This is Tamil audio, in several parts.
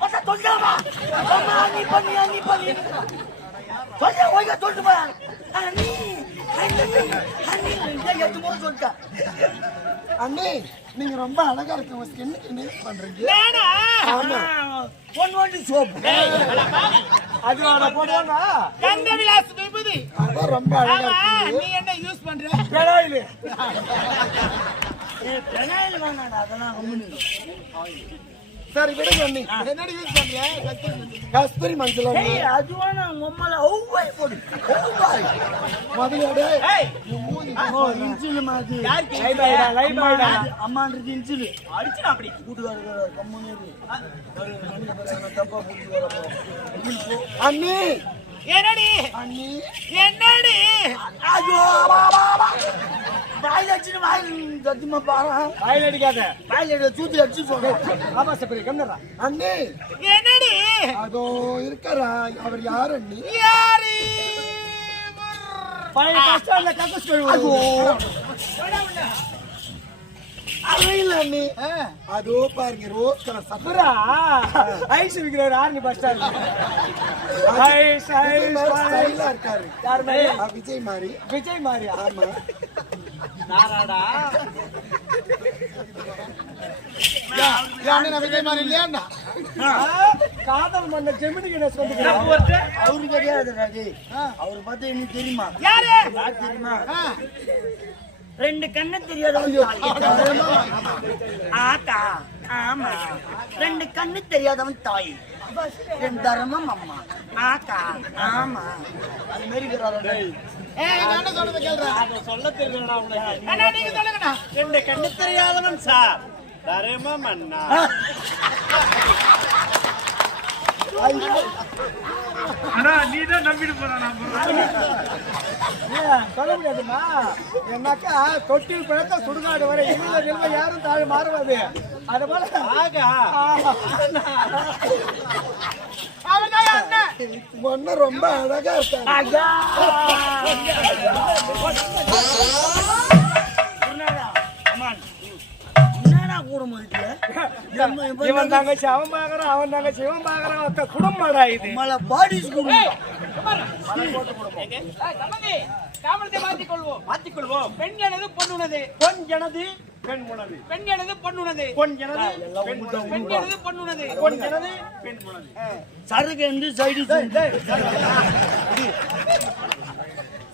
மச்சா சொல்லிட்டாமா அம்மா நீ பண்ணி நீ பண்ணி சொல்ல ஒய்க சொல்லிட்டு போ அண்ணி அண்ணி எட்டு போது சொல்லிட்டேன் அண்ணே நீங்க ரொம்ப அழகா இருக்கு உங்க ஸ்கின்னுக்கு என்ன பண்றீங்க? நானா ஒன் ஒன் சோப்பு. அது அவனை போடுவானா கந்த விலாஸ் விபூதி. அதான் ரொம்ப அழகா ஆமா நீ என்ன யூஸ் பண்ற? பெடாயிலு பெனாயில் வேணாடா அதெல்லாம் கம்முனு சரி விடுங்க அண்ணி. என்னடி யூஸ் பண்ற கஸ்தூரி மஞ்சள். ஏய் உம்மல போடு. ஓ மாதிரி லைவ் ஆயிடா லைவ் ஆயிடா அம்மான்றது அடிச்சு அப்படி. அண்ணி. என்னடி? அண்ணி. என்னடி? ஐயோ வாயில அடிச்சுட்டு வாயில் சத்தியமா பாரு வாயில் அடிக்காத. வாயில சூத்துல அடிச்சு சொல்றேன் ஆமா சப்பரி கம்னரா அண்ணி. என்னடி? அதோ இருக்காரா அவர் யார் அண்ணி? யாரு? பழைய பஸ் ஸ்டாண்ட்ல கக்கஸ் கழுவு அண்ணி அதோ பாருங்க ரோஸ் கலர் புறா. ஐஸ் விக்கிறாரு ஆர்மி பஸ் ஸ்டாண்ட்ல ஐஸ் ஐஸ் ஸ்டைலா இருக்காரு. யார் மாதிரி? விஜய் மாதிரி. விஜய் மாதிரியா ஆமா. நாராடா மாதிரி? காதல் மன்ன ஜெமினி கணேஷ் வந்து அவரு கிடையாது ராஜி. அவரு பார்த்து எனக்கு தெரியுமா? தெரியுமா? ரெண்டு கண்ணு தெரியாதவன் ஆத்தா ஆமா. ரெண்டு கண்ணு தெரியாதவன் தாய். ரெண்டு தர்மம் அம்மா. ஆத்தா ஆமா. அது மாதிரி சொல்ல அண்ணா சொல்லுங்கண்ணா. ரெண்டு கண்ணு தெரியாதவன் சார். தரமா மன்னா அண்ணா நீ தான் நம்பிட்டு போறான். சொல்ல முடியாதுமா? என்னாக்கா தொட்டில் பிழத்த சுடுகாடு வரை இருந்த நிலைமை யாரும் தாழ் மாறுவது. அது போல அண்ணன் ரொம்ப அழகா இருக்காரு ஐயா என்னடா அம்மான் என்னடா கூடம் இருக்குல்ல இவன் அவன் பாக்குறான் அவன் தங்கச்சி இவன் பாக்குறான் ஒருத்த குடும்பம்டா இது. மலை பாடி ஸ்கூல் ஏய், சம்பந்தி, தாமரத்தை மாத்திக் கொள்வோம் மாத்திக் கொள்வோம் பெண் எனது பொண்ணுனது பொன் எனது பெண் உணவு பெண் எனது பொண்ணுனது பொன் எனது பெண் எனது பொண்ணுனது பொன் எனது சரக்கு சைடு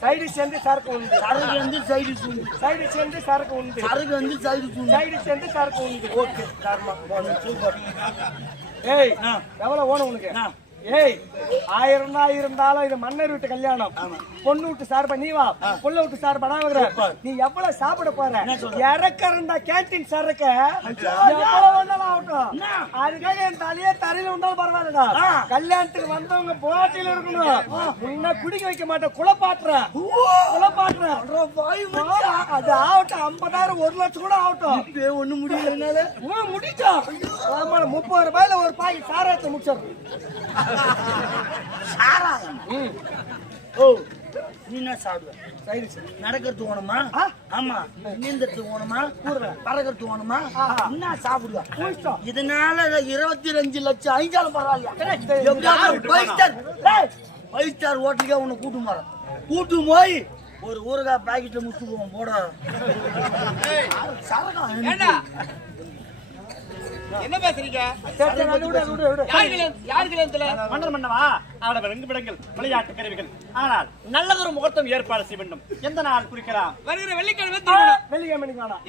சைடு சேர்ந்து சரக்கு உண்டு. சரக்கு வந்து சைடு சூண்டு சைடு சேர்ந்து சரக்கு உண்டு. சரக்கு வந்து சைடு சூண்டு சைடு சேர்ந்து சரக்கு உண்டு. ஓகே. தர்மா சூப்பர் ஏய் ஆ. எவ்வளவு ஓணும் உனக்கு. ஏய் ஆயிரம் தான் இருந்தாலும் இது மன்னர் வீட்டு கல்யாணம். பொண்ணு வீட்டு சார்பா நீ வா. புள்ள வீட்டு சார்பா நான். நீ எவ்வளவு சாப்பிட போற? இறக்க இருந்தா கேன்டீன் சரக்க எவ்வளவு வேணாலும் ஆகட்டும். அதுக்காக என் தலையே தரையில இருந்தாலும் பரவாயில்லடா. கல்யாணத்துக்கு வந்தவங்க போட்டியில இருக்கணும். முன்ன குடிக்க வைக்க மாட்டேன். குளப்பாட்டுறேன் குளப்பாட்டுறேன் அது ஆகட்டும். ஐம்பதாயிரம் ஒரு லட்சம் கூட ஆகட்டும். ஒண்ணு முடியல என்னால. உன் முடிச்சா ஆமா முப்பது ரூபாயில ஒரு பாக்கி சாராயத்தை முடிச்சிடுறோம் சாராயம். ஓ நீ என்ன சாப்பிடுவ. சைடு சரி. நடக்கிறது ஓணுமா? ஆமா. நீந்தறது ஓணுமா பறக்கிறது ஓணுமா என்ன சாப்பிடுவா? இஷ்டம். இதனால இருபத்தி அஞ்சு லட்சம் ஐந்தாலும் பரவாயில்லையா சரி. ஃபைவ் ஸ்டார் ஃபைவ் ஸ்டார் ஹோட்டலுக்கே உன்னை கூட்டு போறேன். கூட்டு போய் ஒரு ஊறுகாய் பாக்கெட்ல முத்து போவோம் போட. சரகம் யார் கல்யாணத்துல மன்னர் மன்னவா? ஆடவர் எங்கு விடங்கள். விளையாட்டு கருவிகள். ஆனால் நல்லதொரு முகூர்த்தம் ஏற்பாடு செய்ய வேண்டும். எந்த நாள் குறிக்கலாம்? வருகிற வெள்ளிக்கிழமை வெள்ளிக்கிழமைக்கு வேணாம்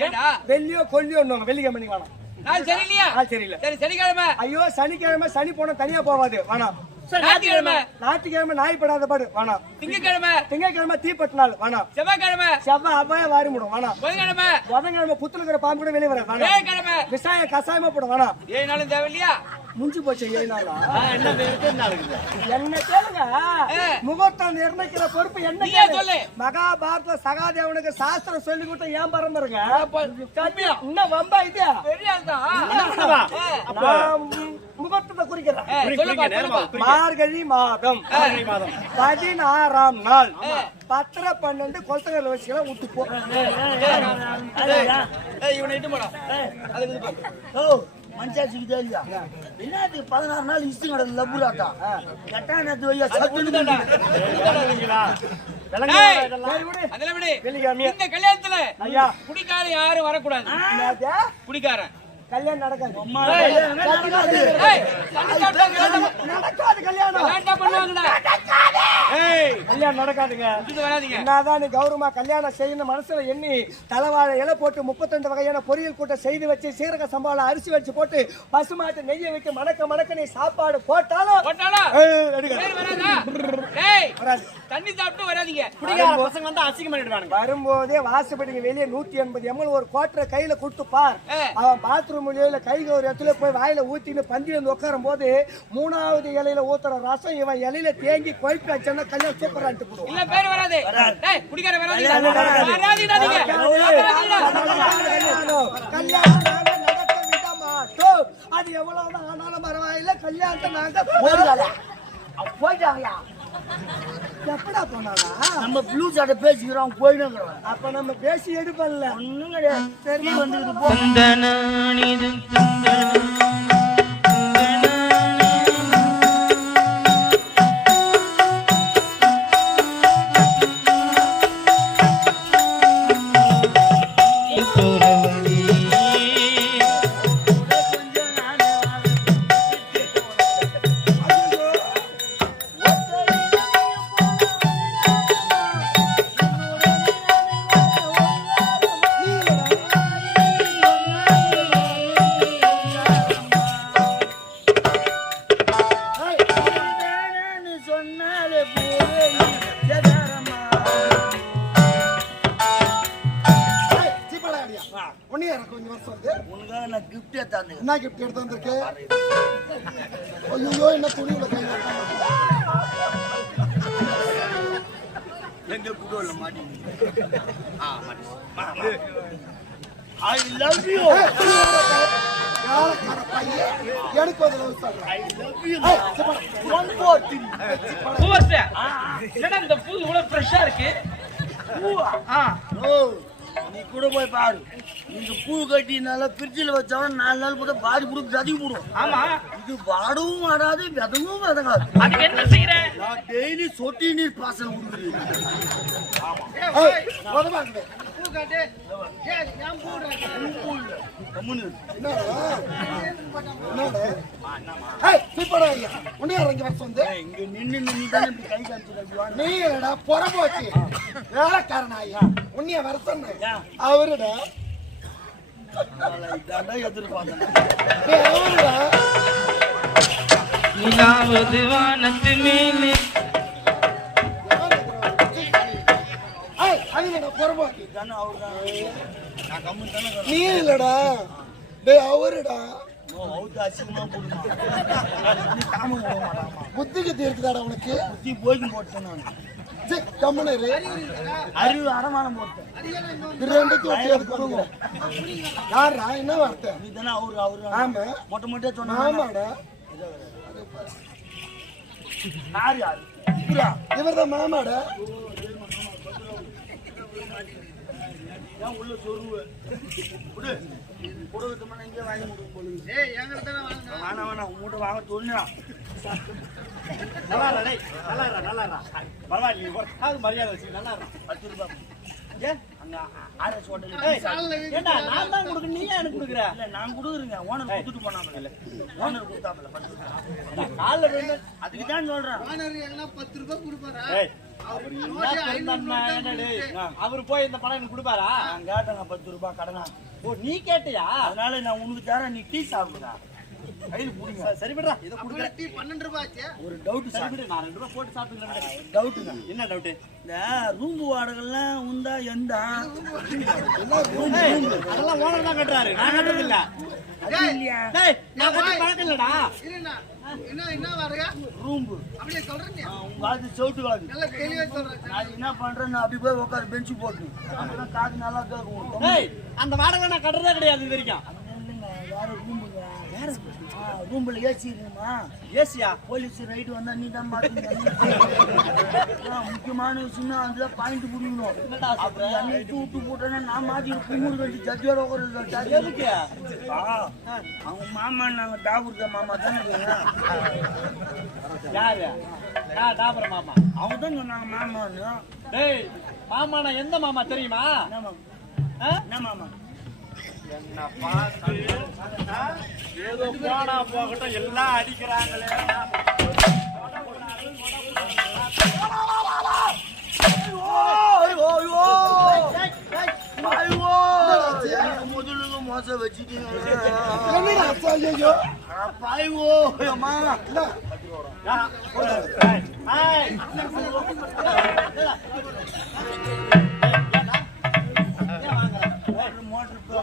வெள்ளியோ கொல்லியோ வெள்ளிக்கிழமைக்கு வேணாம் நாள் சரியில்லையா? சரியில்லை. சரி சனிக்கிழமை. ஐயோ சனிக்கிழமை சனி போனா தனியா போவாது. வேணாம் ஞாயிற்றுக்கிழமை. ஞாயிற்றுக்கிழமை. நாய் படாத பாடு வேணாம் திங்கக்கிழமை. திங்கட்கிழமை தீப்பட்டு நாள் வேணாம் செவ்வாய்க்கிழமை. செவ்வாய் அப்பவே வாரி முடும் வேணாம் புதன்கிழமை. புதன்கிழமை புத்துல இருக்கிற பாம்பு கூட வெளியே வர வேணாம் விசாயம் கசாயமா போடும் வேணாம் ஏழு நாளும் தேவையில்லையா? முடிஞ்சு போச்சு ஏழு நாளா? என்ன என்ன கேளுங்க. முகூர்த்தம் நிர்ணயிக்கிற பொறுப்பு என்ன. சொல்லு. மகாபாரத சகாதேவனுக்கு சாஸ்திரம் சொல்லி கொடுத்த ஏன் பரம்பரைங்க. இன்னும் வம்பா இது பெரிய முகூர்த்தத்தை குறிக்கிறேன். மார்கழி மாதம் மார்கழி மாதம் பதினாறாம் நாள் பத்திர பன்னெண்டு கொளத்தங்கல் வச்சுக்கலாம் விட்டு போ ஏய் இவனை இட்டு போடா ஓ மனுஷாச்சுக்குதே இல்லையா என்னத்துக்கு பதினாறு நாள் இஷ்டம் கிடக்கு லப்புராட்டா எட்டாம் நேரத்து வையா வெள்ளிக்கிழமையா இந்த கல்யாணத்துல ஐயா குடிக்காரன் யாரும் வரக்கூடாது என்னது? குடிக்காரன் கல்யாணம் நடக்காது. நடக்காது. கல்யாணம் நடக்காது. கல்யாணம் நடக்காதுங்க. என்னதான் நீ கௌரவமா கல்யாணம் செய்யணும் மனசுல எண்ணி தலைவாழை இலை போட்டு முப்பத்தெண்டு வகையான பொரியல் கூட்டம் செய்து வச்சு சீரக சம்பாளம் அரிசி வச்சு போட்டு பசுமாட்டு நெய்யை வைக்க மணக்க மணக்க நீ சாப்பாடு போட்டாலும். தண்ணி சாப்பிட்டு வராதீங்க. பசங்க வந்து அசிங்கம் பண்ணிடுவானுங்க. வரும்போதே வாசப்படிங்க வெளியே நூத்தி எண்பது எம்எல் ஒரு குவார்டரை கையில கொடுத்து பார். அவன் பாத்ரூம் இல்ல கை ஒரு இடத்துல போய் வாயில ஊத்தின்னு பந்தி வந்து உட்காரும் போது மூணாவது இலையில ஊத்துற ரசம் இவன் இலையில தேங்கி கொழுப்பு வச்சோன்னா கல்யாணம் சூப்பரான்ட்டு போடுவோம் இல்ல பேர் வராது. டேய் குடிக்காரன் வராதீங்க கல்யாணம் நடத்த விட மாட்டோம் அது எவ்வளவுதான் ஆனாலும் பரவாயில்ல. கல்யாணத்தை நாங்க போயிட்டாளா? எப்படா போனாளா நம்ம ப்ளூ சட்டை பேசிக்கிறோம் போயிடுங்கிறோம் அப்ப நம்ம பேசி எடுப்பல்ல. ஒண்ணும் கிடையாது சரி வந்துருக்கு போ. வந்து உனக்காக நான் gift எடுத்தாந்து. என்ன கிஃப்ட் எடுத்து வந்திருக்கு ஐயோ என்ன துணி உள்ள கை எங்க குடோன்ல மாட்டிக்கிது. ஆ, மாட்டிக்கிது. மா, மா. I love you. எனக்கு வந்து love சொல்றேன். I love you. One, four, three. பூவர்ஸ் என்னடா இந்த பூ இவ்வளவு ஃப்ரெஷ்ஷா இருக்கு பூவா? ஆ ஓ, நீ கூட போய் பாரு. இந்த பூ கட்டி நல்லா ஃப்ரிட்ஜில் வச்சாலும் நாலு நாள் போட்டு பாடி போட்டு கதி போடும் ஆமா. இது வாடவும் வாடாது விதமும் விதங்காது அதுக்கு என்ன செய்யற நான் டெய்லி சொட்டி நீர் பாசனம் கொடுக்குறேன். ஏய், உதவா இங்க. என்னடா? என்னடா? ஏய், சீப்பாடா ஐயா. உன்னையே இறங்கி வர சொந்த இங்க நின்னு நின்னு தானே இப்படி கை காமிச்சு நீ என்னடா புறம்போக்கு வேலைக்காரன் ஐயா உன்னைய வர சொன்னேன்? அவருடா எதிர்பார்த்தேன் டேய், அவருடா நிலாவது வானத்து மேலே இல்லடா புறம்போக்கு நீ இல்லடா. டேய் அவருடா. புத்திக்கு அவுத்து உனக்கு. புத்தி கத்தி போய்க்கும் போட்டேன் நான் அறிவு அடமானம் போட்டேன் இது என்ன வார்த்தை? அவரு அவரு ஆமா. மொட்டை மொட்டையா ஆமாடா. இவர்தான் மாமாடா. ஏன் உள்ள சொருவு விடு புடவை இங்கே வாங்கி கொடுக்கும் பொழுது வேணாம் வேணாம் உங்கள்கிட்ட வாங்க சொன்னா நல்லா இருடா, டேய். நல்லா இருடா, நல்லா இருடா. பரவாயில்லை, ஒருத்தாவது மரியாதை வச்சு நல்லா இருடா. பத்து ரூபாய் ஏன்? அங்க ஆர்எஸ் ஹோட்டல் ஏய், நான் தான் கொடுக்கணும், நீ எனக்கு கொடுக்குற? இல்ல நான் கொடுக்குறேங்க ஓனர் கொடுத்துட்டு போனாங்கல்ல ஓனர் கொடுத்தாமல பத்து ரூபாய் கால்ல விழுந்து- அதுக்கு தான் சொல்றேன் ஏய், அவர் என்ன சொன்னாருன்னா, ஏண்டா அவரு போய் இந்த பணம் எனக்கு கொடுப்பாரா? நான் கேட்டேங்க பத்து ரூபாய் கடனா? ஓ நீ கேட்டியா? அதனால நான் உனக்கு தரேன் நீ டீ சாப்பிடுங்க கையில் பிடிங்க. சரி விடுறா. இதை கொடுக்குறேன். ஒரு டவுட் சரி. விடு நான் ரெண்டு ரூபா போட்டு சாப்பிட்டுக்கிறேன் டவுட்டுங்க என்ன டவுட்டு இந்த ரூம் வாடகைலாம் உண்டா எந்தா அதெல்லாம் ஓனர் தான் கட்டுறாரு. நான் கட்டுறது இல்ல நான் கட்டி பழக்கம் இல்லடா. உங்க ஆளு செவுட்டு நான் என்ன பண்றேன் நான் அப்படி போய் உட்காரு பெஞ்சு போட்டு. அப்பதான் காது நல்லா கேட்கும் டேய் அந்த வாடகை நான் கட்டுறதே கிடையாது இது வரைக்கும். இல்லைங்க யாரும் ரூமுங்க ரூம்ல ஏசி இருக்குமா? ஏசியா? போலீஸ் ரைடு வந்தா நீ தான் முக்கியமான விஷயமே அதுல பாயிண்ட் குடிக்கணும். அப்படி அன்னைக்கு விட்டு போட்டேன்னா நான் மாத்தி குமுறு கட்டி ஜட்ஜோட உட்கார்ந்து எதுக்கு? அவங்க மாமா நாங்க டாபுர்த மாமா தானே யாரு? டாபர மாமா. அவங்க தான் சொன்னாங்க மாமான்னு. டேய் மாமா நான் எந்த மாமா தெரியுமா? என்ன மாமா? என்ன மாமா? என்ன பார்த்து ஆ? ஏதோ போனா போகட்டும் எல்லாம் அடிக்கிறாங்களே மோசம் வச்சுட்டீங்க. பாய்வோ அம்மா ஆ,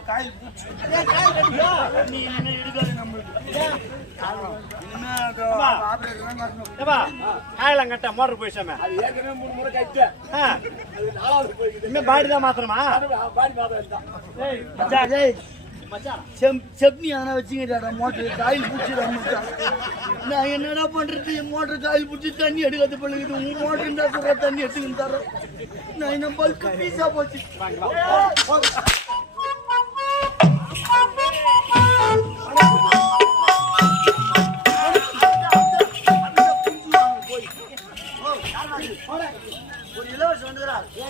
காயில் பூச்சி நீ இனிமே எடுக்காது நம்மளுக்கு இனிமே அது ஆபரேஷன் தான் கட்டணும் ஏப்பா, காயெல்லாம் கட்ட மோட்டர். இன்னும் பாடி தான் மாத்திரமா மச்சான். செம்- செப்னி எதனா வச்சுக்கிட்டாடா மோட்டர் காயில் பிடிச்சி நான் என்னடா பண்றது? என் மோட்டர் காயில் பிடிச்சி தண்ணி எடுக்கிறது பழகுது. உன் மோட்டர் இருந்தா சொல்ற தண்ணி எடுத்துக்கிட்டு தரோம் நான் என்ன பல்க் பீஸா போச்சு.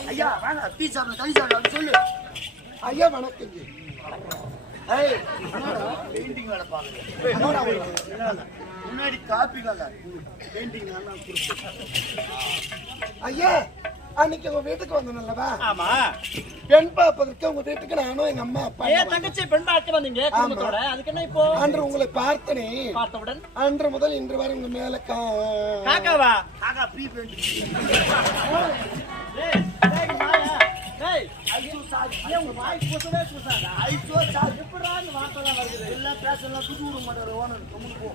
ஐயா வாங்க தனி சாப்பிட சொல்லு. ஐயா வணக்கங்க ஏய், பெயிண்டிங் வேலை முன்னாடி காப்பி பெயிண்டிங் ஐயா அன்னைக்கு உங்க வீட்டுக்கு வந்தேன்லவா ஆமா. பெண் பார்ப்பதற்கு உங்க வீட்டுக்கு நானும் எங்க அம்மா அப்பா ஏன் தங்கச்சி பெண் பார்க்க வந்தீங்க குடும்பத்தோட. அதுக்கு என்ன இப்போ? அன்று உங்களை பார்த்தனே. பார்த்தவுடன்? அன்று முதல் இன்று வரை உங்க மேல கா காக்காவா? காக்கா ப்ரீ. டேய், ஐயோ சார் ஏன் உங்க வாய் கூசவே கூசாதா? ஐயோ சார் எப்படிடா இந்த வார்த்தைலாம் வருது? எல்லாம் பேசலாம் துட்டு விட மாட்டாரு ஓனர் கம்முனு போ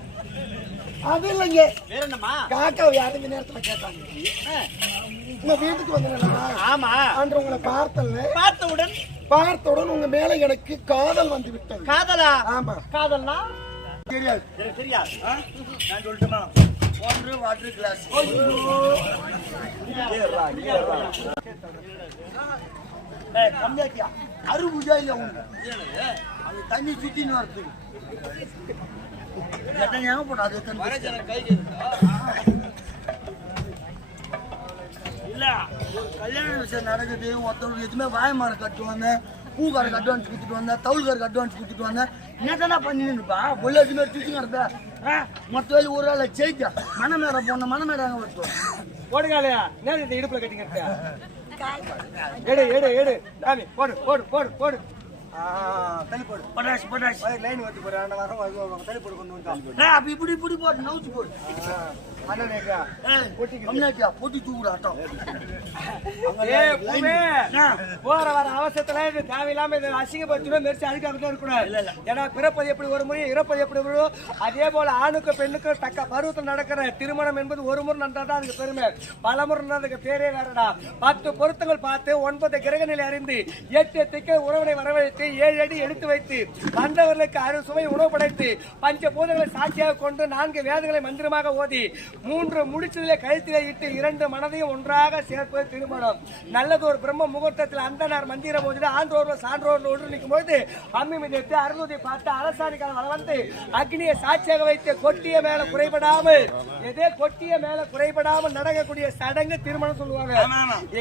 அது இல்லைங்க வேற என்னம்மா? யாரும் இந்த நேரத்துல கேட்டாங்க? உங்க வீட்டுக்கு வந்தேன்லவா ஆமா. அன்று உங்களை பார்த்தல பார்த்தவுடன்? பார்த்தவுடன் உங்க மேல எனக்கு காதல் வந்து விட்டது. காதலா? ஆமா. காதல்னா? தெரியாது. தெரியாது? நான் சொல்லட்டுமா ஒன்று வாட்டர் கிளாஸ் கம்மியாக்கியா? அறுபுஜா இல்ல உனக்கு. அது தண்ணி சுத்தின்னு வருது ஞாபகம் போட்டா அது தண்ணி இல்ல ஒரு கல்யாண விஷயம் நடக்குது. ஒருத்தவங்களுக்கு எதுவுமே வாயமாரம் கட்டுவாங்க பூக்காரருக்கு அட்வான்ஸ் கொடுத்துட்டு வந்தேன். தவுள்காருக்கு அட்வான்ஸ் கொடுத்துட்டு வந்தேன். என்னதானா பண்ணிருப்பா பொல்ல எதுவுமே சுத்தி கிடப்ப. மொத்த வேலை ஒரு ஆளை ஜெயிக்க. மனமேற போன மனமேற நேரம் இந்த இடுப்புல கட்டிக்கிட்டு எடு எடு எடு. சாமி போடு போடு போடு போடு போடு. பட்டாசு பட்டாசு. லைன் வந்து போடு. அந்த வாரம் வருவாங்க தள்ளி போடு கொண்டு வந்தா ஏய், அப்ப இப்படி இப்படி போட்டு நவுச்சு போடு. அண்ணனேக்கா போட்டி தூக்குடா ஆட்டம் ஏய் பூமே. என்ன? போற வர அவசரத்துல இது தேவையில்லாம இதை அசிங்கப்படுத்தணும் மெரிச்சு அழுக்காக இருக்கக்கூடாது ஏன்னா பிறப்பது எப்படி ஒரு முறை இறப்பது எப்படி வரும் அதே போல ஆணுக்கும் பெண்ணுக்கும் தக்க பருவத்தில் நடக்கிற திருமணம் என்பது ஒரு முறை நடந்தாதான் அதுக்கு பெருமை. பல முறை நடந்ததுக்கு பேரே வேறடா. பத்து பொருத்தங்கள் பார்த்து ஒன்பது கிரக நிலை அறிந்து எட்டு திக்க உறவினை வரவழைத்து ஏழு அடி எடுத்து வைத்து வந்தவர்களுக்கு அறு சுவை உணவு படைத்து பஞ்ச பூதங்களை சாட்சியாக கொண்டு நான்கு வேதங்களை மந்திரமாக ஓதி மூன்று முடிச்சதிலே கழுத்திலே இட்டு இரண்டு மனதையும் ஒன்றாக சேர்ப்பது திருமணம். நல்லது ஒரு பிரம்ம முகூர்த்தத்தில் அந்தனார் மந்திர போதில் ஆண்டோர் சான்றோர் ஒன்று நிற்கும் பொழுது அம்மி மிதித்து அறுநூத்தி பார்த்து அரசாணிக்கான வர வந்து அக்னியை சாட்சியாக வைத்து கொட்டிய மேல குறைபடாமல் எதே கொட்டிய மேல குறைபடாமல் நடக்கக்கூடிய சடங்கு திருமணம் சொல்லுவாங்க.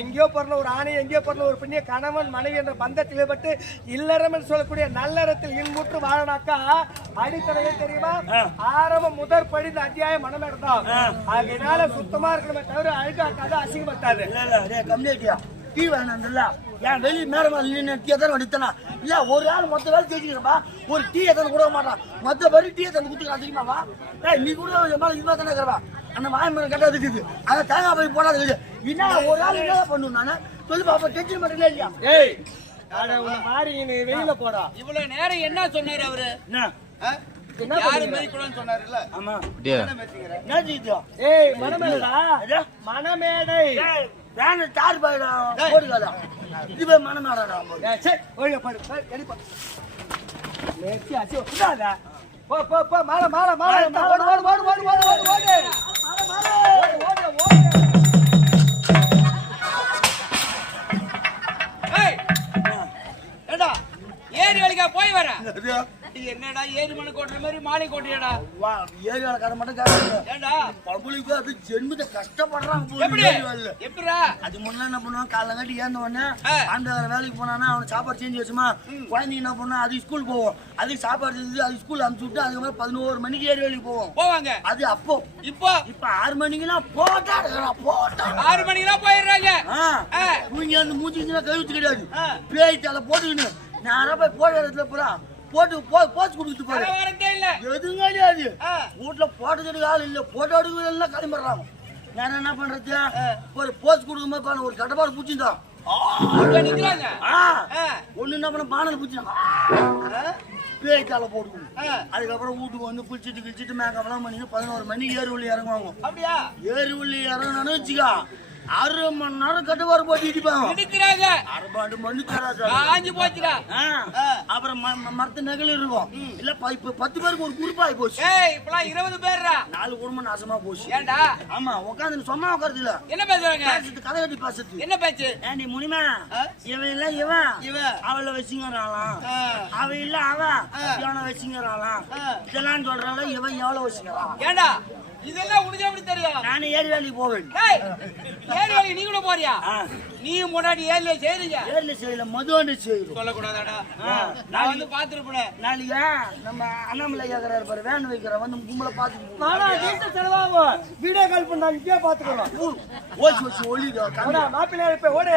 எங்கேயோ பிறந்த ஒரு ஆணை எங்கேயோ பிறந்த ஒரு பெண்ணிய கணவன் மனைவி என்ற பந்தத்தில் ஈடுபட்டு இல்லறம் என்று சொல்லக்கூடிய நல்லறத்தில் இன்புற்று வாழனாக்கா அடித்தடையே தெரியுமா? ஆரம்பம் முதற் படி இந்த அத்தியாயம் மனமேடம் தான் அதனால சுத்தமா இருக்கணுமே தவிர அழுக்காக்காது அசிங்கப்படுத்தாது. இல்ல இல்ல டேய் கம்மியாக்கியா டீ வேணாம்ல ஏன் வெளிய மேடம் நின்று டீ எத்தனை அடித்தனா? இல்ல ஒரு ஆள் மொத்த வேலை செஞ்சுக்கிறப்பா ஒரு டீ எத்தனை கூட மாட்டான். மொத்த பேரு டீ எத்தனை குத்துக்கலாம் அதிகமாவா ஏய் நீ கூட என் மேல இதுவா தானே இருக்கிறவா? அந்த வாய் மரம் கட்டாது இருக்குது. அதை தேங்காய் போய் போடாது என்ன ஒரு ஆள் என்ன பண்ணும் நானு? சொல்லி பாப்பா டென்ஷன் பண்ணுறீங்களா இல்லையா? ஏய் வெயில போடா. இவ்வளவு நேரம் என்ன சொன்னாரு அவரு? யாரு மிதிக்கணும்னு சொன்னாருல்ல? ஆமா. என்ன ஜீஜா? ஏய் மனமேடா. மனமேடை. வேன தார் பாடா போடுகாதா இது மனமேடா சரி ஓடி பாரு. எடுப்பா மேச்சி அச்சு போ போ போ. மாற மாற மாற ஓடு ஓடு ஓடு ஓடு ஓடு ஓடு ஏரி வேலைக்கா போய் வர. என்னடா ஏரி மணி கொட்டுற மாதிரி மாலை கொட்டியடா வா, ஏரியால கடை மட்டும் காட்டுங்க ஏண்டா? பப்ளிக்கு அப்படி ஜென்மத்தை கஷ்டப்படுறாங்க எப்படி. எப்படிடா? அது முன்ன என்ன பண்ணுவான்? காலைல கட்டி ஏந்த உடனே ஆ. ஆண்டவர் வேலைக்கு போனானா அவனுக்கு சாப்பாடு செஞ்சு வச்சுமா? குழந்தைங்க என்ன பண்ணா அது ஸ்கூல் போவோம். அதுக்கு சாப்பாடு செஞ்சு அது ஸ்கூல் அனுப்பிச்சு விட்டு அதுக்கப்புறம் பதினோரு மணிக்கு ஏரி வேலைக்கு போவோம். போவாங்க. அது அப்போ. இப்போ? இப்ப ஆறு மணிக்குலாம் போட்டா போட்டா? ஆறு மணிக்கெல்லாம் போயிடுறாங்க. இவங்க அந்த மூஞ்சிச்சுனா கழுத்து கிடையாது பேய் தலை நேரா போய் போட இடத்துல போறா. போட்டு போ போச்சு கொடுத்துட்டு வர போற வரதே இல்ல. எதுவும் கிடையாது. வீட்டுல போட்டதுக்கு ஆள் இல்ல. போட்டோ எடுக்கிறது எல்லாம் கிளம்பிடுறாங்க. நான் என்ன பண்றது? ஒரு போஸ்ட் கொடுக்கும்போது பாருங்க ஒரு ஆ. ஆ. ஒண்ணு என்ன பண்ண பானையில பூச்சிருந்தான் பேய் தலை போட்டுக்கணும். அதுக்கப்புறம் வீட்டுக்கு வந்து குளிச்சுட்டு கிழிச்சிட்டு மேக்கப்லாம் பண்ணி பதினோரு மணிக்கு ஏறு உள்ளி இறங்குவாங்க. ஏறு உள்ளி இறங்கணும்னு வச்சுக்கா. அரை மணி நேரம் கட்டுப்பாடு போட்டு இடிப்பாங்க. இடிக்கிறாங்க. அரைபாண்டு காஞ்சு போச்சுடா. அப்புறம் மரத்து நகல் இருக்கும். இல்ல இப்ப பத்து பேருக்கு ஒரு குரூப் ஆகி போச்சு. ஏய் இப்பலாம் இருபது பேர்ரா? நாலு குடும்பம் நாசமா போச்சு. ஏண்டா ஆமா உட்காந்து சொன்னா உட்காந்து இல்ல. என்ன பேசுறாங்க? பேசுறது கதை கட்டி பேசுறது. என்ன பேச்சு? ஏண்டி முனிமா இவன் இல்ல இவன். இவன். அவளை வச்சுங்கிறாளாம். அவ இல்ல அவன் இவனை வச்சுங்கிறாளாம். இதெல்லாம் சொல்றாங்க இவன் எவ்வளவு வச்சுக்கிறான்? ஏண்டா? இதெல்லாம் உனக்கு எப்படி தெரியும்? நானே ஏறி வேலைக்கு போவேன். ஏரி வேலைக்கு நீ கூட போறியா. நீயும் முன்னாடி ஏரியில செய்றீங்க ஏரில செய்யல மதுவாண்டி செய்யணும் சொல்லக்கூடாதாடா. நான் வந்து பாத்துருப்பேன் நாளைக்கு நம்ம அண்ணாமலை கேக்குறாரு பாரு வேன் வைக்கிற வந்து கும்பல பாத்துட்டு மாமா டீசல் செலவாகும். வீடியோ கால் பண்ணா இப்பயே பாத்துக்கலாம் ஓச்சு வச்சு ஒளிடு மாப்பிள்ளை இப்ப ஓடு.